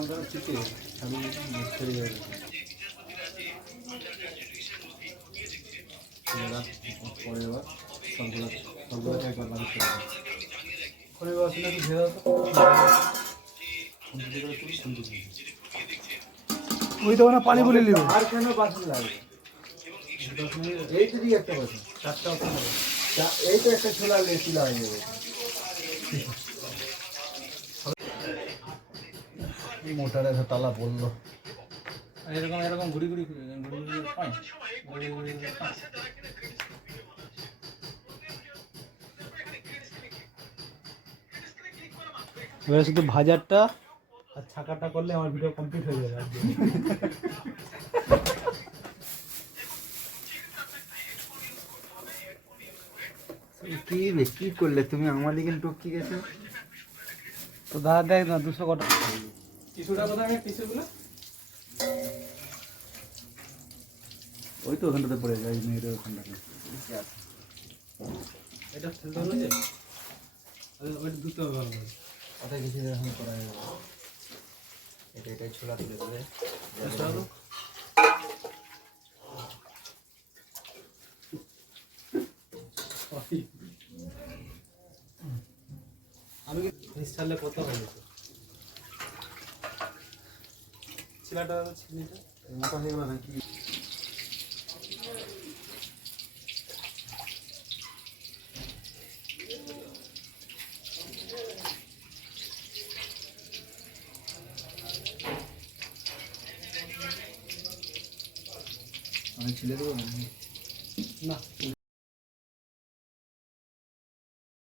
এখানকার চিকে আমি ছেড়ে যাবে পরে এবার সবগুলোকে একবার লাগাতে হবে করে এবার আসলে একটু ঘেরা ওই তো না পানি বলে নিবে আর কেন বাসন লাগবে 10 মিনিট এই তো দিয়ে একটা বাসন 4টা অপশন হবে এই তো একটা ছোলা চুলা হয়ে যাবে মোটার একটা তালা বললো এরকম এরকম ঘুরি ঘুরি পাই এবারে শুধু ভাজারটা আর ছাকাটা করলে আমার ভিডিও কমপ্লিট হয়ে যাবে আজকে। কি করলে তুমি আমার দিকে টপকি গেছো তো দাদা দেখ না 200 কটা টিস্যুটা কোথায় টিস্যুগুলো ওই তো ওখানটাতে পড়ে যায় মেয়েদের ওখানটাতে এটা ফেলতে হলো যে ওইটা ধুতে হবে ভালো করে ওটা কিছু এখন করা যাবে এটাই ছোলা তুলে দেবে আমি ছাড়লে কত হবে ছিলাটা ছিলিটা মোটা হয়ে গেল নাকি আমি ছিলে দেবো না